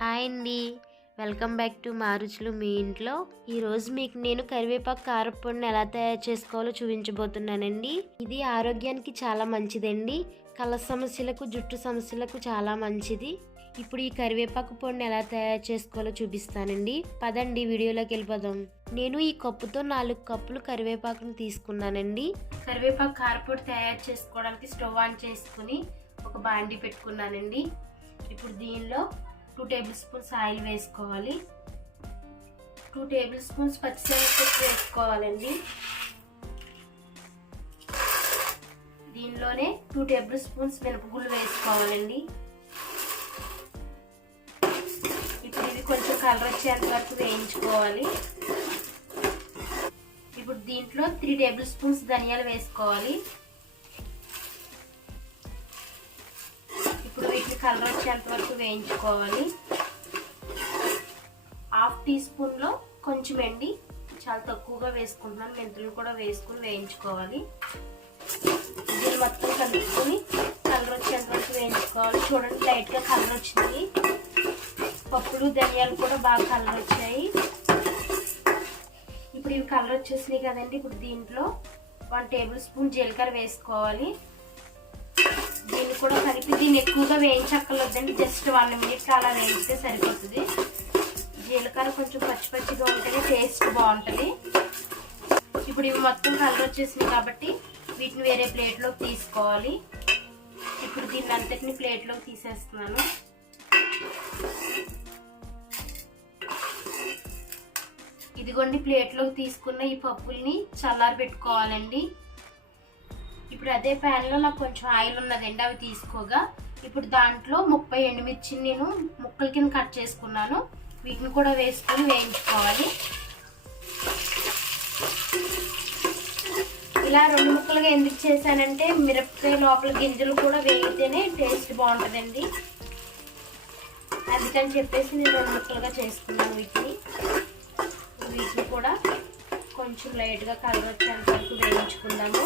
Hi అండి. Welcome back to మా రుచులు మీ ఇంట్లో. ఈరోజు మీకు నేను కరివేపాకు కారపొడిని ఎలా తయారు చేసుకోవాలో చూపించబోతున్నానండి. ఇది ఆరోగ్యానికి చాలా మంచిదండి. కళ్ళ సమస్యలకు జుట్టు సమస్యలకు చాలా మంచిది. ఇప్పుడు ఈ కరివేపాకు పొడిని ఎలా తయారు చేసుకోవాలో చూపిస్తానండి. పదండి వీడియోలోకి వెళ్ళిపోదాం. నేను ఈ కప్పుతో నాలుగు కప్పులు కరివేపాకును తీసుకున్నానండి. కరివేపాకు కారపొడి తయారు చేసుకోవడానికి స్టవ్ ఆన్ చేసుకుని ఒక బాండి పెట్టుకున్నానండి. ఇప్పుడు దీనిలో టూ టేబుల్ స్పూన్స్ ఆయిల్ వేసుకోవాలి. టూ టేబుల్ స్పూన్స్ పచ్చిశనగపప్పు వేసుకోవాలండి. దీనిలోనే టూ టేబుల్ స్పూన్స్ మినపగుళ్ళు వేసుకోవాలండి. ఇప్పుడు ఇవి కొంచెం కలర్ వచ్చేంత వరకు వేయించుకోవాలి. ఇప్పుడు దీంట్లో త్రీ టేబుల్ స్పూన్స్ ధనియాలు వేసుకోవాలి. కలర్ వచ్చేంత వరకు వేయించుకోవాలి. హాఫ్ టీ స్పూన్లో కొంచెం ఎండి చాలా తక్కువగా వేసుకుంటున్నాను మెంతులు కూడా వేసుకుని వేయించుకోవాలి. దీన్ని మొత్తం కలుపుకొని కలర్ వచ్చేంత వరకు వేయించుకోవాలి. చూడండి లైట్గా కలర్ వచ్చింది పప్పులు ధనియాలు కూడా బాగా కలర్ వచ్చాయి ఇప్పుడు ఇవి కలర్ వచ్చేసినాయి కదండి ఇప్పుడు దీంట్లో వన్ టేబుల్ స్పూన్ జీలకర్ర వేసుకోవాలి. కూడా కలిపి దీన్ని ఎక్కువగా వేయించక్కర్లేదండి. జస్ట్ వన్ మినిట్ అలా వేయిస్తే సరిపోతుంది. జీలకర్ర కొంచెం పచ్చి పచ్చిగా ఉంటేనే టేస్ట్ బాగుంటుంది. ఇప్పుడు ఇవి మొత్తం కలర్ వచ్చేసినాయి కాబట్టి వీటిని వేరే ప్లేట్లోకి తీసుకోవాలి. ఇప్పుడు దీన్ని అంతటిని ప్లేట్లోకి తీసేస్తున్నాను. ఇదిగోండి ప్లేట్లోకి తీసుకున్న ఈ పప్పుల్ని చల్లారి పెట్టుకోవాలండి ఇప్పుడు అదే ప్యాన్లో నాకు కొంచెం ఆయిల్ ఉన్నదండి అవి తీసుకోగా. ఇప్పుడు దాంట్లో ముప్పై ఎండుమిర్చిని నేను ముక్కల కింద కట్ చేసుకున్నాను. వీటిని కూడా వేసుకొని వేయించుకోవాలి. ఇలా రెండు ముక్కలుగా ఎందుకు చేశానంటే మిరపకాయ లోపల గింజలు కూడా వేగితేనే టేస్ట్ బాగుంటుందండి. అందుకని చెప్పేసి నేను రెండు ముక్కలుగా చేసుకున్నాను వీటిని. వీటిని కూడా కొంచెం లైట్గా కలర్ వచ్చేంత వరకు వేయించుకున్నాము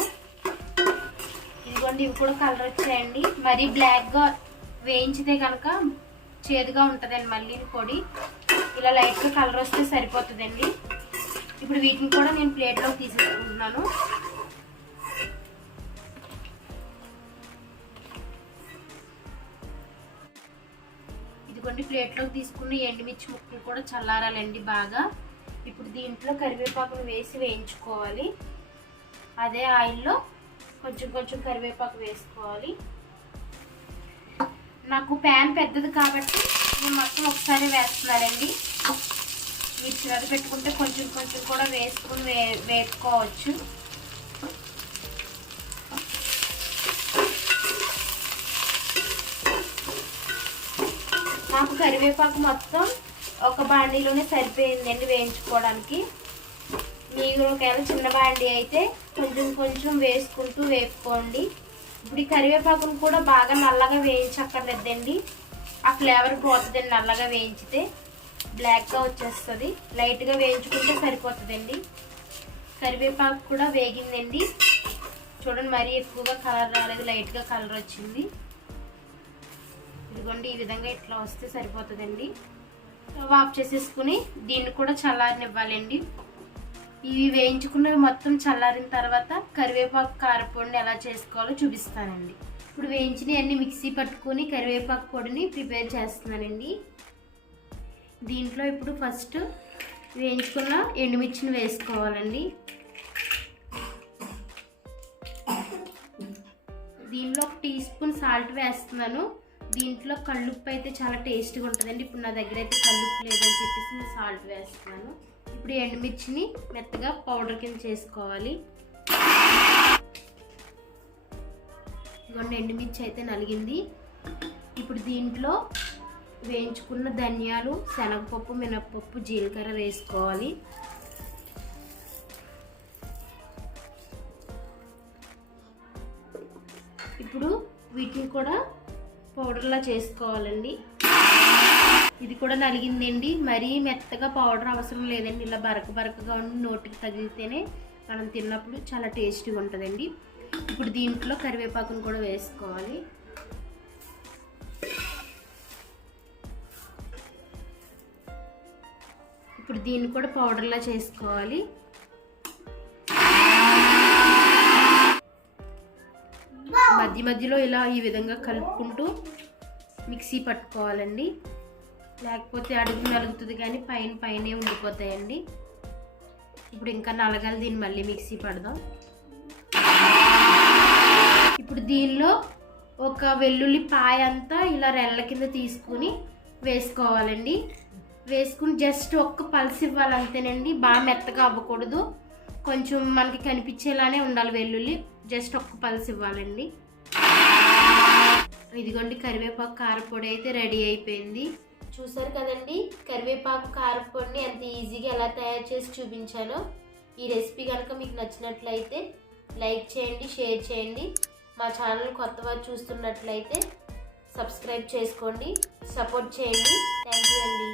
ఇదిగోండి ఇవి కూడా కలర్ వచ్చాయండి. మరీ బ్లాక్గా వేయించితే కనుక చేదుగా ఉంటుందండి మళ్ళీ పొడి. ఇలా లైట్గా కలర్ వస్తే సరిపోతుందండి. ఇప్పుడు వీటిని కూడా నేను ప్లేట్లోకి తీసుకుంటున్నాను ఇదిగోండి ప్లేట్లోకి తీసుకున్న ఎండుమిర్చి ముక్కలు కూడా చల్లారాలండి బాగా. ఇప్పుడు దీంట్లో కరివేపాకును వేసి వేయించుకోవాలి. అదే ఆయిల్లో కొంచెం కొంచెం కరివేపాకు వేసుకోవాలి. నాకు ప్యాన్ పెద్దది కాబట్టి నేను మొత్తం ఒకసారి వేస్తున్నానండి. మీరు చిన్నది పెట్టుకుంటే కొంచెం కొంచెం కూడా వేసుకుని వే వేపుకోవచ్చు. నాకు కరివేపాకు మొత్తం ఒక బాండీలోనే సరిపోయిందండి వేయించుకోవడానికి. మీరు ఒకవేళ చిన్న బాండి అయితే కొంచెం కొంచెం వేసుకుంటూ వేపుకోండి. ఇప్పుడు ఈ కరివేపాకును కూడా బాగా నల్లగా వేయించక్కర్లేదండి. ఆ ఫ్లేవర్ పోతుందండి నల్లగా వేయించితే. బ్లాక్గా వచ్చేస్తుంది. లైట్గా వేయించుకుంటే సరిపోతుందండి. కరివేపాకు కూడా వేగిందండి. చూడండి మరీ ఎక్కువగా కలర్ రాలేదు లైట్గా కలర్ వచ్చింది. ఇదిగోండి ఈ విధంగా ఇట్లా వస్తే సరిపోతుందండి. స్టవ్ ఆఫ్ చేసేసుకుని దీన్ని కూడా చల్లారనివ్వాలండి. ఇవి వేయించుకున్నవి మొత్తం చల్లారిన తర్వాత కరివేపాకు కారపొడిని ఎలా చేసుకోవాలో చూపిస్తానండి. ఇప్పుడు వేయించిన అన్ని మిక్సీ పట్టుకొని కరివేపాకు పొడిని ప్రిపేర్ చేస్తున్నానండి. దీంట్లో ఇప్పుడు ఫస్ట్ వేయించుకున్న ఎండుమిర్చిని వేసుకోవాలండి. దీనిలో ఒక టీ స్పూన్ సాల్ట్ వేస్తున్నాను. దీంట్లో కల్లుప్పు అయితే చాలా టేస్ట్గా ఉంటుందండి. ఇప్పుడు నా దగ్గర అయితే కల్లుప్పు లేదని చెప్పేసి నేను సాల్ట్ వేస్తున్నాను. ఇప్పుడు ఎండుమిర్చిని మెత్తగా పౌడర్ కింద చేసుకోవాలి. ఇదిగోండి ఎండుమిర్చి అయితే నలిగింది. ఇప్పుడు దీంట్లో వేయించుకున్న ధనియాలు శనగపప్పు మినప్పప్పు జీలకర్ర వేసుకోవాలి. ఇప్పుడు వీటిని కూడా పౌడర్లా చేసుకోవాలండి. ఇది కూడా నలిగిందండి. మరీ మెత్తగా పౌడర్ అవసరం లేదండి. ఇలా బరక బరకగా ఉండి నోటికి తగిలితేనే మనం తిన్నప్పుడు చాలా టేస్టీగా ఉంటుందండి. ఇప్పుడు దీంట్లో కరివేపాకును కూడా వేసుకోవాలి. ఇప్పుడు దీన్ని కూడా పౌడర్లా చేసుకోవాలి. మధ్య మధ్యలో ఇలా ఈ విధంగా కలుపుకుంటూ మిక్సీ పట్టుకోవాలండి. లేకపోతే అడుగు నలుగుతుంది కానీ పైన పైనే ఉండిపోతాయండి. ఇప్పుడు ఇంకా నలగాలి దీన్ని మళ్ళీ మిక్సీ పడదాం. ఇప్పుడు దీనిలో ఒక వెల్లుల్లి పాయ అంతా ఇలా రెల్ల కింద తీసుకుని వేసుకోవాలండి. వేసుకుని జస్ట్ ఒక్క పల్స్ ఇవ్వాలి అంతేనండి బాగా మెత్తగా అవ్వకూడదు. కొంచెం మనకి కనిపించేలానే ఉండాలి వెల్లుల్లి. జస్ట్ ఒక్క పల్స్ ఇవ్వాలండి. ఇదిగోండి కరివేపాకు కారపొడి అయితే రెడీ అయిపోయింది. చూసారు కదండి. కరివేపాకు కారపొడిని ఎంత ఈజీగా ఎలా తయారు చేసి చూపించానో ఈ రెసిపీ కనుక మీకు నచ్చినట్లయితే లైక్ చేయండి షేర్ చేయండి. మా ఛానల్ కొత్త వారు చూస్తున్నట్లయితే సబ్స్క్రైబ్ చేసుకోండి సపోర్ట్ చేయండి. థ్యాంక్ యూ అండి.